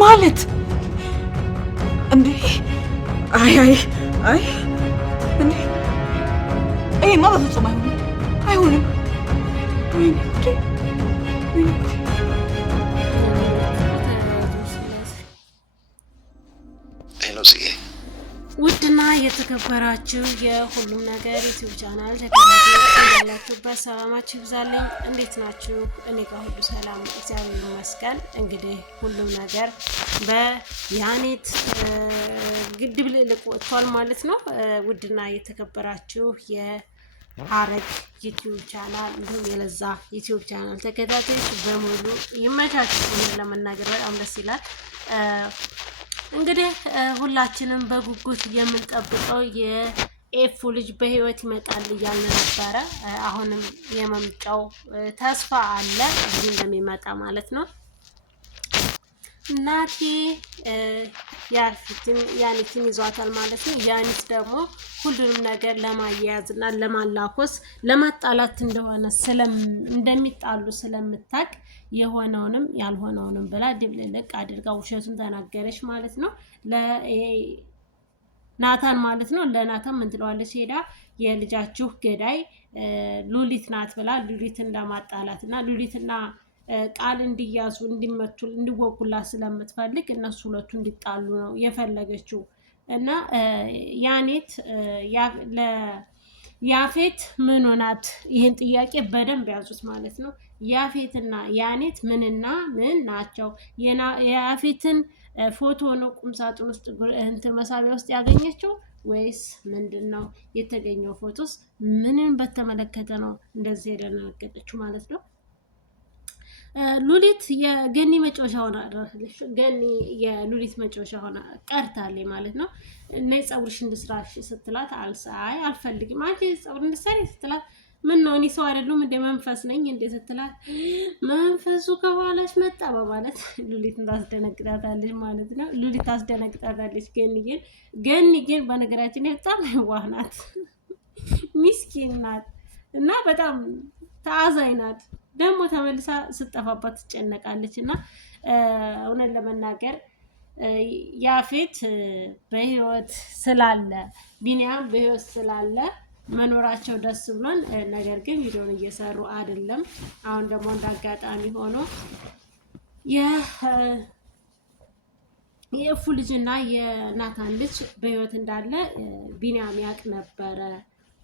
ማለት እንዴ? አይ እንዴ! ይሄማ በፍጹም አይሆንም። ውድና የተከበራችሁ የሁሉም ነገር ዩቲዩብ ቻናል ተከታታዮች ያላችሁበት ሰላማችሁ ይብዛልኝ። እንዴት ናችሁ? እኔ ጋር ሁሉ ሰላም እግዚአብሔር ይመስገን። እንግዲህ ሁሉም ነገር በያኔት ግድብ ልልቅ ወጥቷል ማለት ነው። ውድና የተከበራችሁ የሀረግ ዩቲዩብ ቻናል እንዲሁም የለዛ ዩቲዩብ ቻናል ተከታታዮች በሙሉ ይመቻችሁ። ለመናገር በጣም ደስ ይላል። እንግዲህ ሁላችንም በጉጉት የምንጠብቀው የኤፉ ልጅ በህይወት ይመጣል እያልን ነበረ። አሁንም የመምጫው ተስፋ አለ እዚህ እንደሚመጣ ማለት ነው። ናቲ ያኒትን ይዟታል ማለት ነው። ያኒት ደግሞ ሁሉንም ነገር ለማያያዝ እና ለማላኮስ ለማጣላት እንደሆነ እንደሚጣሉ ስለምታቅ የሆነውንም ያልሆነውንም ብላ ድብልልቅ አድርጋ ውሸቱን ተናገረች ማለት ነው። ናታን ማለት ነው። ለናታን ምን ትለዋለች? ሄዳ የልጃችሁ ገዳይ ሉሊት ናት ብላ ሉሊትን ለማጣላት እና ሉሊትና ቃል እንዲያዙ እንዲመቱ እንዲወጉላት ስለምትፈልግ እነሱ ሁለቱ እንዲጣሉ ነው የፈለገችው። እና ያኔት ያፌት ምን ሆናት? ይህን ጥያቄ በደንብ ያዙት ማለት ነው። ያፌትና ያኔት ምንና ምን ናቸው? የያፌትን ፎቶ ነው ቁም ሳጥን ውስጥ እንትን መሳቢያ ውስጥ ያገኘችው ወይስ ምንድን ነው የተገኘው? ፎቶስ ምንን በተመለከተ ነው እንደዚህ የደነገጠችው ማለት ነው? ሉሊት የገኒ መጫወቻ ሆና አድራለች። ገኒ የሉሊት መጫወቻ ሆና ቀርታለች ማለት ነው። እና የፀጉርሽ እንድስራሽ ስትላት አይ አልፈልግም፣ አንቺ ፀጉር እንድሰሪ ስትላት ምን ነው እኔ ሰው አይደለም እንደ መንፈስ ነኝ እንደ ስትላት መንፈሱ ከኋላሽ መጣ በማለት ሉሊትን ታስደነግጣታለች ማለት ነው። ሉሊት ታስደነግጣታለች ገኒ ግን በነገራችን ላይ በጣም የዋህ ናት፣ ሚስኪን ናት እና በጣም ተአዛኝ ናት። ደግሞ ተመልሳ ስጠፋባት ትጨነቃለች። እና እውነት ለመናገር ያፌት በህይወት ስላለ ቢኒያም በህይወት ስላለ መኖራቸው ደስ ብሎን፣ ነገር ግን ቪዲዮን እየሰሩ አይደለም። አሁን ደግሞ እንዳጋጣሚ ሆኖ የእፉ ልጅና የናታን ልጅ በህይወት እንዳለ ቢኒያም ያውቅ ነበረ፣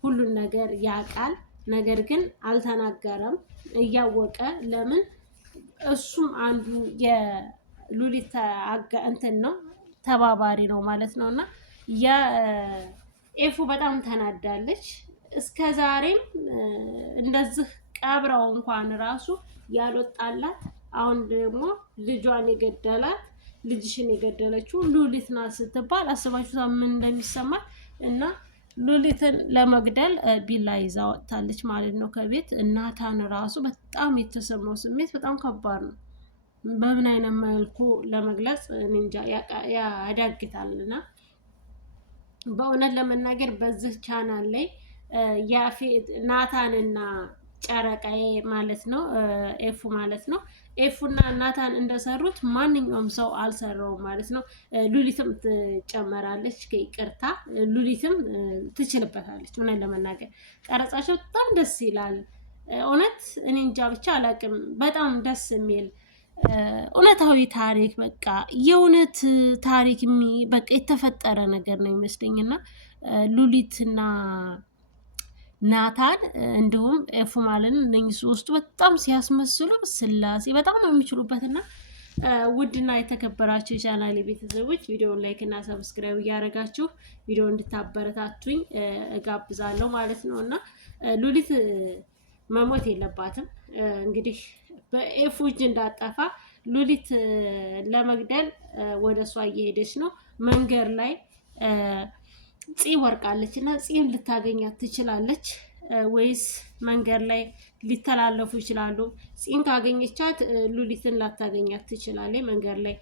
ሁሉን ነገር ያውቃል። ነገር ግን አልተናገረም። እያወቀ ለምን እሱም አንዱ የሉሊት እንትን ነው ተባባሪ ነው ማለት ነው። እና ኤፉ በጣም ተናዳለች። እስከ ዛሬም እንደዚህ ቀብረው እንኳን ራሱ ያልወጣላት፣ አሁን ደግሞ ልጇን የገደላት ልጅሽን የገደለችው ሉሊት ናት ስትባል አስባችሁታ ምን እንደሚሰማት። እና ሉሊትን ለመግደል ቢላ ይዛ ወጥታለች ማለት ነው ከቤት። ናታን ራሱ በጣም የተሰማው ስሜት በጣም ከባድ ነው። በምን አይነት መልኩ ለመግለጽ እንጃ ያዳግታልና በእውነት ለመናገር በዚህ ቻናል ላይ ናታንና ጨረቃዬ ማለት ነው ኤፉ ማለት ነው ኤፉና ናታን እንደሰሩት ማንኛውም ሰው አልሰራውም ማለት ነው። ሉሊትም ትጨመራለች ከይቅርታ፣ ሉሊትም ትችልበታለች። እውነት ለመናገር ቀረጻቸው በጣም ደስ ይላል። እውነት እኔ እንጃ ብቻ አላውቅም። በጣም ደስ የሚል እውነታዊ ታሪክ፣ በቃ የእውነት ታሪክ በቃ የተፈጠረ ነገር ነው ይመስለኝና ሉሊትና ናታን እንዲሁም ኤፉ ማለት ነው እነኚህ ሶስቱ በጣም ሲያስመስሉ ስላሴ በጣም ነው የሚችሉበትና ውድና የተከበራችሁ የቻናሌ ቤተሰቦች ቪዲዮውን ላይክ እና ሰብስክራይብ እያደረጋችሁ ቪዲዮ እንድታበረታቱኝ እጋብዛለሁ ማለት ነው። እና ሉሊት መሞት የለባትም። እንግዲህ በኤፉ እጅ እንዳጠፋ ሉሊት ለመግደል ወደ እሷ እየሄደች ነው። መንገድ ላይ ፂ ወርቃለች እና ፂም ልታገኛት ትችላለች ወይስ መንገድ ላይ ሊተላለፉ ይችላሉ? ፂን ካገኘቻት ሉሊትን ላታገኛት ትችላለች መንገድ ላይ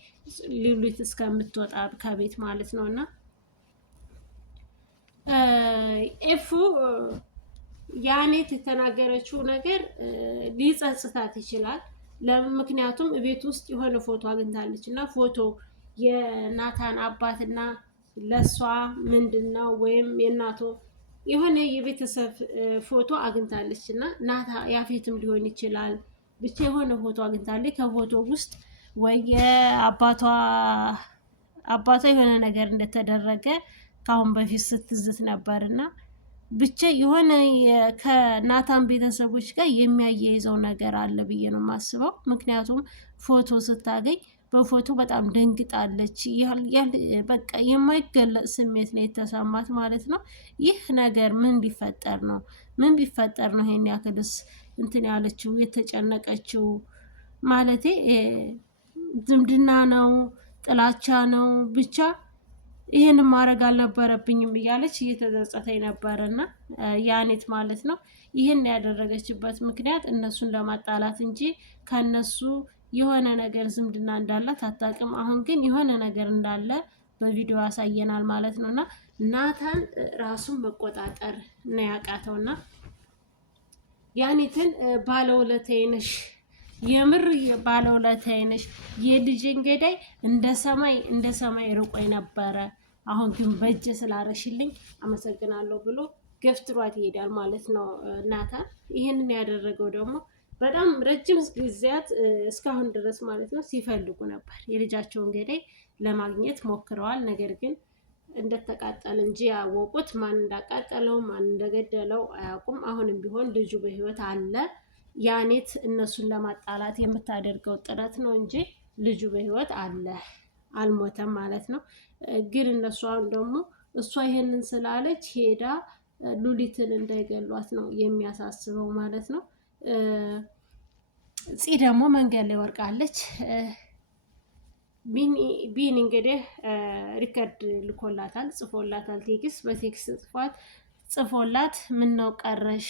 ሉሊት እስከምትወጣ ከቤት ማለት ነው። እና ኤፉ ያኔት የተናገረችው ነገር ሊጸጽታት ይችላል። ምክንያቱም ቤት ውስጥ የሆነ ፎቶ አግኝታለች እና ፎቶ የናታን አባትና ለሷ ምንድነው ወይም የእናቱ የሆነ የቤተሰብ ፎቶ አግኝታለች እና ናታ ያፌትም ሊሆን ይችላል ብቻ የሆነ ፎቶ አግኝታለች። ከፎቶ ውስጥ ወይ አባቷ የሆነ ነገር እንደተደረገ ከአሁን በፊት ስትዝት ነበርና ብቻ የሆነ ከናታን ቤተሰቦች ጋር የሚያያይዘው ነገር አለ ብዬ ነው የማስበው። ምክንያቱም ፎቶ ስታገኝ በፎቶ በጣም ደንግጣለች። በቃ የማይገለጽ ስሜት ነው የተሰማት ማለት ነው። ይህ ነገር ምን ቢፈጠር ነው ይሄን ያክልስ እንትን ያለችው የተጨነቀችው? ማለቴ ዝምድና ነው ጥላቻ ነው ብቻ ይሄን ማድረግ አልነበረብኝም እያለች እየተጸጸተኝ ነበርና ያኔት ማለት ነው። ይሄን ያደረገችበት ምክንያት እነሱን ለማጣላት እንጂ ከነሱ የሆነ ነገር ዝምድና እንዳላት አታውቅም። አሁን ግን የሆነ ነገር እንዳለ በቪዲዮ ያሳየናል ማለት ነውና ናታን ራሱን መቆጣጠር ነው ያቃተውና ያኔትን ባለውለታዬ ነሽ፣ የምር ባለውለታዬ ነሽ፣ የልጄን ገዳይ እንደ ሰማይ ርቆኝ ነበረ፣ አሁን ግን በእጅ ስላረሽልኝ አመሰግናለሁ ብሎ ገፍትሯት ይሄዳል ማለት ነው ናታን። ይህንን ያደረገው ደግሞ በጣም ረጅም ጊዜያት እስካሁን ድረስ ማለት ነው ሲፈልጉ ነበር። የልጃቸውን ገዳይ ለማግኘት ሞክረዋል። ነገር ግን እንደተቃጠለ እንጂ ያወቁት ማን እንዳቃጠለው ማን እንደገደለው አያውቁም። አሁንም ቢሆን ልጁ በህይወት አለ። ያኔት እነሱን ለማጣላት የምታደርገው ጥረት ነው እንጂ ልጁ በህይወት አለ፣ አልሞተም ማለት ነው። ግን እነሱ አሁን ደግሞ እሷ ይሄንን ስላለች ሄዳ ሉሊትን እንዳይገሏት ነው የሚያሳስበው ማለት ነው። ፂ ደግሞ መንገድ ላይ ወርቃለች። ቢን እንግዲህ ሪከርድ ልኮላታል፣ ጽፎላታል። በቴክስት ጽፎላት ምን ነው ቀረሽ?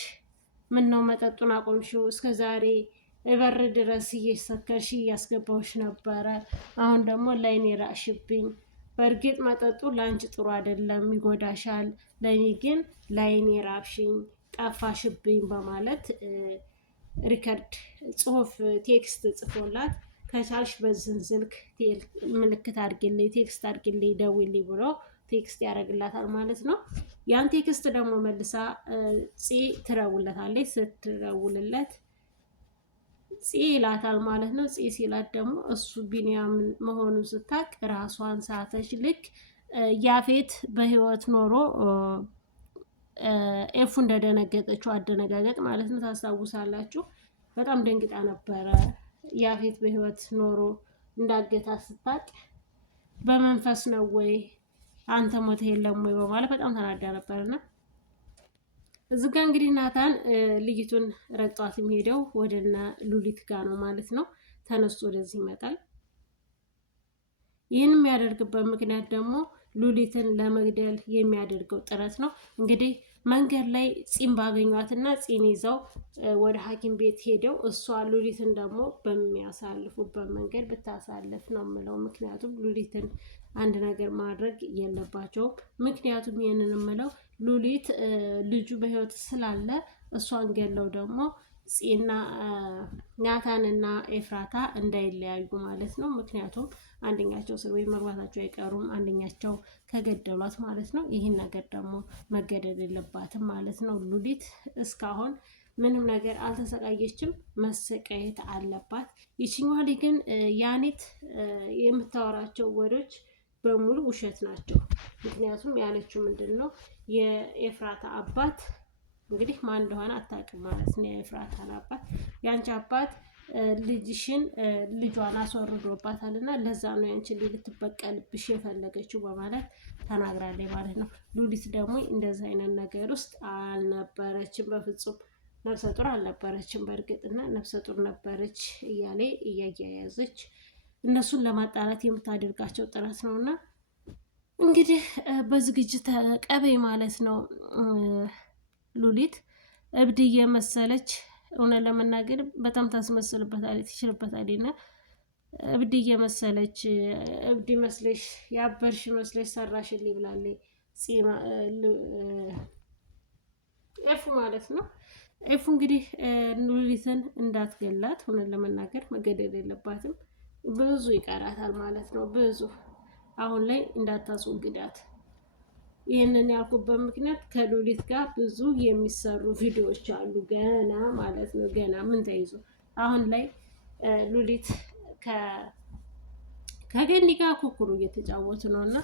ምን ነው መጠጡን አቆምሽው? እስከ ዛሬ በር ድረስ እየሰከርሽ እያስገባሁሽ ነበረ። አሁን ደግሞ ላይኔ ራቅሽብኝ። በእርግጥ መጠጡ ለአንቺ ጥሩ አይደለም፣ ይጎዳሻል። ለእኔ ግን ላይኔ ራቅሽኝ፣ ጠፋሽብኝ በማለት ሪከርድ ጽሁፍ ቴክስት ጽፎላት ከቻልሽ በዝን ስልክ ምልክት አድርጊልኝ፣ ቴክስት አድርጊልኝ፣ ደውልኝ ብሎ ቴክስት ያደርግላታል ማለት ነው። ያን ቴክስት ደግሞ መልሳ ፂ ትደውልለታለች። ስትደውልለት ፂ ይላታል ማለት ነው። ፂ ሲላት ደግሞ እሱ ቢኒያም መሆኑን ስታቅ ራሷን ሳተች። ልክ ያፌት በህይወት ኖሮ ኤፉ እንደደነገጠችው አደነጋገጥ ማለት ነው። ታስታውሳላችሁ? በጣም ደንግጣ ነበረ። ያፌት በህይወት ኖሮ እንዳገታ ስታቅ በመንፈስ ነው ወይ አንተ ሞተ የለም ወይ በማለት በጣም ተናዳ ነበርና እዚህ ጋር እንግዲህ ናታን ልጅቱን ረግጧት የሚሄደው ወደና ሉሊት ጋር ነው ማለት ነው። ተነስቶ ወደዚህ ይመጣል። ይህን የሚያደርግበት ምክንያት ደግሞ ሉሊትን ለመግደል የሚያደርገው ጥረት ነው። እንግዲህ መንገድ ላይ ፂም ባገኟትና ፂን ይዘው ወደ ሐኪም ቤት ሄደው እሷ ሉሊትን ደግሞ በሚያሳልፉበት መንገድ ብታሳልፍ ነው የምለው። ምክንያቱም ሉሊትን አንድ ነገር ማድረግ የለባቸውም። ምክንያቱም ይህንን የምለው ሉሊት ልጁ በህይወት ስላለ እሷን ገለው ደግሞ ፂና ናታንና ኤፍራታ እንዳይለያዩ ማለት ነው። ምክንያቱም አንደኛቸው እስር ቤት መግባታቸው አይቀሩም፣ አንደኛቸው ከገደሏት ማለት ነው። ይህን ነገር ደግሞ መገደል የለባትም ማለት ነው። ሉሊት እስካሁን ምንም ነገር አልተሰቃየችም፣ መሰቃየት አለባት። ይችኛዋ ልጅ ግን ያኔት የምታወራቸው ወሬዎች በሙሉ ውሸት ናቸው። ምክንያቱም ያለችው ምንድን ነው የኤፍራታ አባት እንግዲህ ማን እንደሆነ አታውቅም ማለት ነው። የኤፍራታን አባት ያንቺ አባት ልጇን አስወርዶባታል እና ለዛ ነው ያንቺን ልትበቀልብሽ የፈለገችው በማለት ተናግራለች ማለት ነው። ሉሊት ደግሞ እንደዚህ አይነት ነገር ውስጥ አልነበረችም በፍጹም። ነፍሰ ጡር አልነበረችም በእርግጥና ነፍሰ ጡር ነበረች እያለ እያያያዘች እነሱን ለማጣላት የምታደርጋቸው ጥረት ነውና እንግዲህ በዝግጅት ተቀበይ ማለት ነው። ሉሊት እብድ እየመሰለች እውነት ለመናገር በጣም ታስመስልበታለች፣ ትችልበታለች። እና እብድ እየመሰለች እብድ መስለሽ ያበርሽ መስለሽ ሰራሽልኝ ብላለች ኤፉ ማለት ነው። ኤፉ እንግዲህ ሉሊትን እንዳትገላት ሆነን ለመናገር መገደል የለባትም ብዙ ይቀራታል ማለት ነው። ብዙ አሁን ላይ እንዳታስወግዳት። ይህንን ያልኩበት ምክንያት ከሉሊት ጋር ብዙ የሚሰሩ ቪዲዮዎች አሉ ገና ማለት ነው። ገና ምን ተይዞ አሁን ላይ ሉሊት ከገኒ ጋር ኩኩሩ እየተጫወቱ ነው እና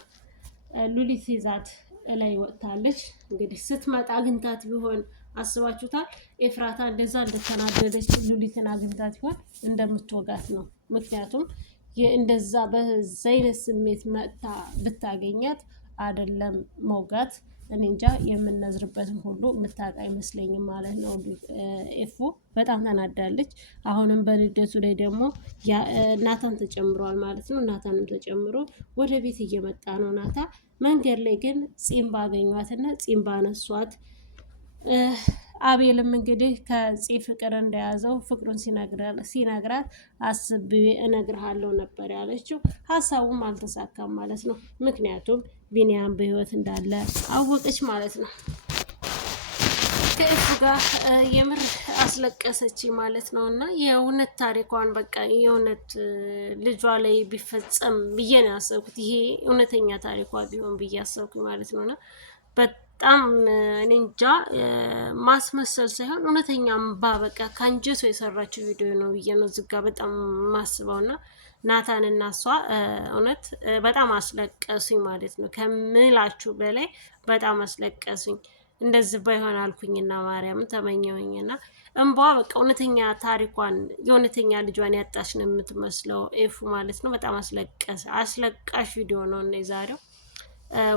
ሉሊት ይዛት ላይ ወጥታለች። እንግዲህ ስትመጣ አግኝታት ቢሆን አስባችሁታል? ኤፍራታ እንደዛ እንደተናደደች ሉሊትን አግኝታት ቢሆን እንደምትወጋት ነው። ምክንያቱም እንደዛ በዛ አይነት ስሜት መጥታ ብታገኛት አይደለም መውጋት እኔ እንጃ የምነዝርበትን ሁሉ የምታውቅ አይመስለኝም ማለት ነው። ኤፉ በጣም ተናዳለች። አሁንም በንዴቱ ላይ ደግሞ ናታን ተጨምሯል ማለት ነው። ናታንም ተጨምሮ ወደ ቤት እየመጣ ነው። ናታ መንገድ ላይ ግን ፂም ባገኟትና ፂም ባነሷት። አቤልም እንግዲህ ከፂ ፍቅር እንደያዘው ፍቅሩን ሲነግራት አስቤ እነግርሃለሁ ነበር ያለችው። ሀሳቡም አልተሳካም ማለት ነው። ምክንያቱም ቢኒያም በህይወት እንዳለ አወቀች ማለት ነው። ከኤፉ ጋር የምር አስለቀሰች ማለት ነው። እና የእውነት ታሪኳን በቃ የእውነት ልጇ ላይ ቢፈጸም ብዬ ነው ያሰብኩት። ይሄ እውነተኛ ታሪኳ ቢሆን ብዬ አሰብኩ ማለት ነው። እና በጣም እኔ እንጃ ማስመሰል ሳይሆን እውነተኛ እምባ በቃ ከአንጀቷ የሰራችው ቪዲዮ ነው ብዬ ነው ዝጋ በጣም ማስበው። እና ናታን እና እሷ እውነት በጣም አስለቀሱኝ ማለት ነው። ከምላችሁ በላይ በጣም አስለቀሱኝ። እንደዚህ ባይሆን አልኩኝና ማርያምን ተመኘውኝና እንባ በቃ እውነተኛ ታሪኳን የእውነተኛ ልጇን ያጣች ነው የምትመስለው ኤፉ ማለት ነው። በጣም አስለቃሽ ቪዲዮ ነው እና የዛሬው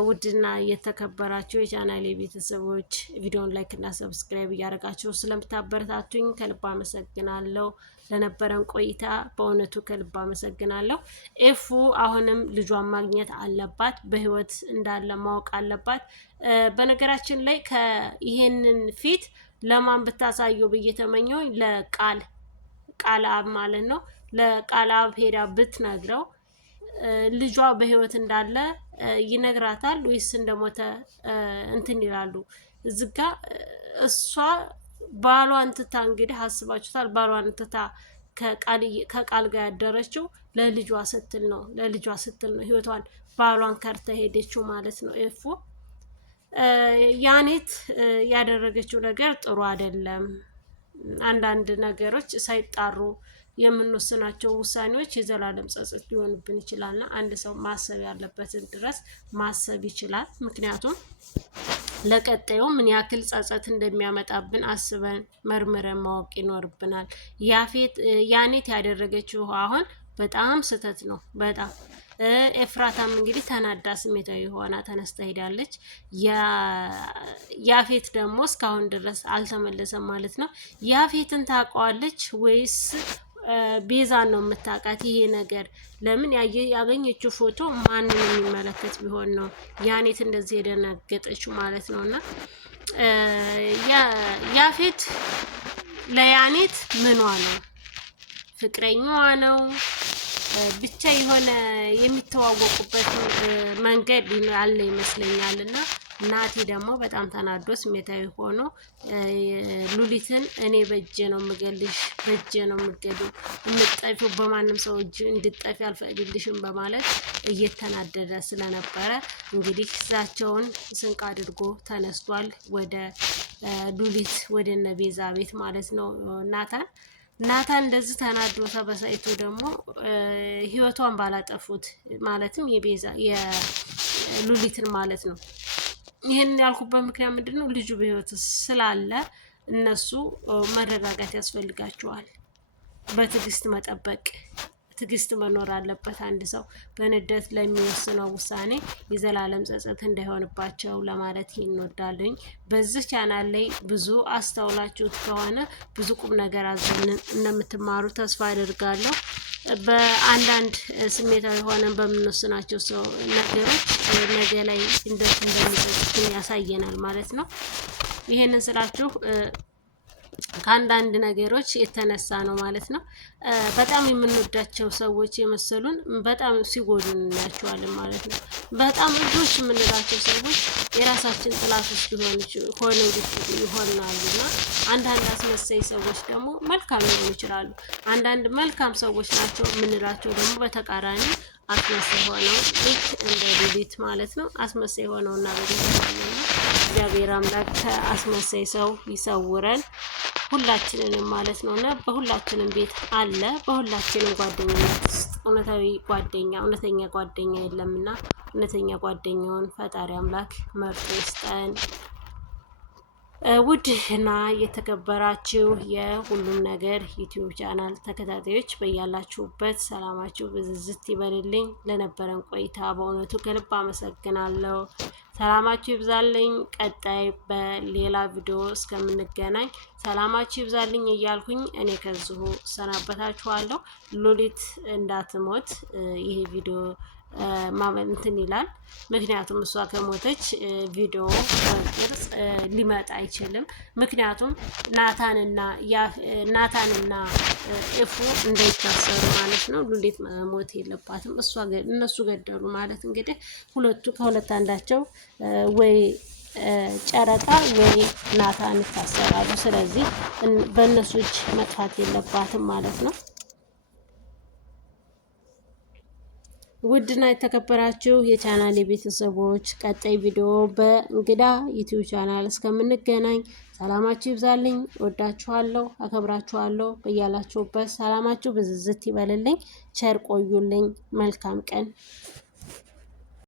ውድና የተከበራችሁ የቻናሌ ቤተሰቦች ቪዲዮን ላይክ እና ሰብስክራይብ እያደረጋችሁ ስለምታበረታቱኝ ከልብ አመሰግናለሁ። ለነበረን ቆይታ በእውነቱ ከልብ አመሰግናለሁ። ኤፉ አሁንም ልጇን ማግኘት አለባት፣ በህይወት እንዳለ ማወቅ አለባት። በነገራችን ላይ ይሄንን ፊት ለማን ብታሳየው ብዬ ተመኘው ለቃል አብ ማለት ነው። ለቃል አብ ሄዳ ብትነግረው ልጇ በህይወት እንዳለ ይነግራታል ወይስ እንደሞተ እንትን ይላሉ። እዚጋ እሷ ባሏን ትታ እንግዲህ አስባችሁታል። ባሏን ትታ ከቃል ጋር ያደረችው ለልጇ ስትል ነው። ህይወቷን ባሏን ከርታ ሄደችው ማለት ነው። ኤፉ ያኔት ያደረገችው ነገር ጥሩ አይደለም። አንዳንድ ነገሮች ሳይጣሩ የምንወስናቸው ውሳኔዎች የዘላለም ጸጸት ሊሆንብን ይችላልና አንድ ሰው ማሰብ ያለበትን ድረስ ማሰብ ይችላል። ምክንያቱም ለቀጣዩ ምን ያክል ጸጸት እንደሚያመጣብን አስበን መርምረን ማወቅ ይኖርብናል። ያኔት ያደረገችው አሁን በጣም ስህተት ነው። በጣም ኤፍራታም እንግዲህ ተናዳ ስሜታዊ ሆና ተነስታ ሄዳለች። ያፌት ደግሞ እስካሁን ድረስ አልተመለሰም ማለት ነው። ያፌትን ታውቀዋለች ወይስ ቤዛን ነው የምታውቃት? ይሄ ነገር ለምን ያገኘችው ፎቶ ማንን የሚመለከት ቢሆን ነው ያኔት እንደዚህ የደነገጠችው ማለት ነው። እና ያፌት ለያኔት ምኗ ነው? ፍቅረኛዋ ነው? ብቻ የሆነ የሚተዋወቁበት መንገድ ያለ ይመስለኛል። እና ናቲ ደግሞ በጣም ተናዶ ስሜታዊ ሆኖ ሉሊትን እኔ በእጄ ነው የምገልሽ፣ በእጄ ነው የምጠፊው፣ በማንም ሰው እጅ እንድጠፊ አልፈቅድልሽም በማለት እየተናደደ ስለነበረ እንግዲህ ዛቸውን ስንቅ አድርጎ ተነስቷል ወደ ሉሊት ወደ እነ ቤዛ ቤት ማለት ነው። ናታን እንደዚህ ተናዶ ተበሳይቶ ደግሞ ህይወቷን ባላጠፉት ማለትም የሉሊትን ማለት ነው። ይህን ያልኩበት ምክንያት ምንድነው? ልጁ በህይወት ስላለ እነሱ መረጋጋት ያስፈልጋቸዋል። በትዕግስት መጠበቅ፣ ትዕግስት መኖር አለበት። አንድ ሰው በንዴት ለሚወስነው ውሳኔ የዘላለም ጸጸት እንዳይሆንባቸው ለማለት እንወዳለኝ። በዚህ ቻናል ላይ ብዙ አስተውላችሁት ከሆነ ብዙ ቁም ነገር አዘልን እንደምትማሩ ተስፋ አደርጋለሁ። በአንዳንድ ስሜታዊ ሆነን በምንወስናቸው ነገሮች ነገ ላይ እንደሚጸጽትን ያሳየናል ማለት ነው። ይሄንን ስላችሁ ከአንዳንድ ነገሮች የተነሳ ነው ማለት ነው። በጣም የምንወዳቸው ሰዎች የመሰሉን በጣም ሲጎዱን እናያቸዋለን ማለት ነው። በጣም ልጆች የምንላቸው ሰዎች የራሳችን ጥላቶች ሆነው ይሆናሉ እና አንዳንድ አስመሳይ ሰዎች ደግሞ መልካም ሊሆኑ ይችላሉ። አንዳንድ መልካም ሰዎች ናቸው የምንላቸው ደግሞ በተቃራኒ አስመሳይ ሆነው ልክ እንደ ሉሊት ማለት ነው። አስመሳይ ሆነው እናገኛለን። እግዚአብሔር አምላክ ከአስመሳይ ሰው ይሰውረን ሁላችንንም ማለት ነው። እና በሁላችንም ቤት አለ። በሁላችንም ጓደኝነት ውስጥ እውነተኛ ጓደኛ የለምና እውነተኛ ጓደኛውን ፈጣሪ አምላክ መርጦ ይስጠን። ውድ እና የተከበራችሁ የሁሉም ነገር ዩቲዩብ ቻናል ተከታታዮች በያላችሁበት ሰላማችሁ ብዝዝት ይበልልኝ። ለነበረን ቆይታ በእውነቱ ከልብ አመሰግናለሁ። ሰላማችሁ ይብዛልኝ። ቀጣይ በሌላ ቪዲዮ እስከምንገናኝ ሰላማችሁ ይብዛልኝ እያልኩኝ እኔ ከዚሁ ሰናበታችኋለሁ። ሉሊት እንዳትሞት ይሄ ቪዲዮ እንትን ይላል። ምክንያቱም እሷ ከሞተች ቪዲዮ በቅርጽ ሊመጣ አይችልም። ምክንያቱም ናታንና ኤፉ እንዳይታሰሩ ማለት ነው። ሉሊት መሞት የለባትም። እነሱ ገደሉ ማለት እንግዲህ ከሁለት አንዳቸው ወይ ጨረቃ ወይ ናታን ይታሰራሉ። ስለዚህ በእነሱ እጅ መጥፋት የለባትም ማለት ነው። ውድና የተከበራችሁ የቻናል የቤተሰቦች ቀጣይ ቪዲዮ በእንግዳ ዩቲዩብ ቻናል እስከምንገናኝ ሰላማችሁ ይብዛልኝ። ወዳችኋለሁ፣ አከብራችኋለሁ። በያላችሁበት ሰላማችሁ ብዝዝት ይበልልኝ። ቸር ቆዩልኝ። መልካም ቀን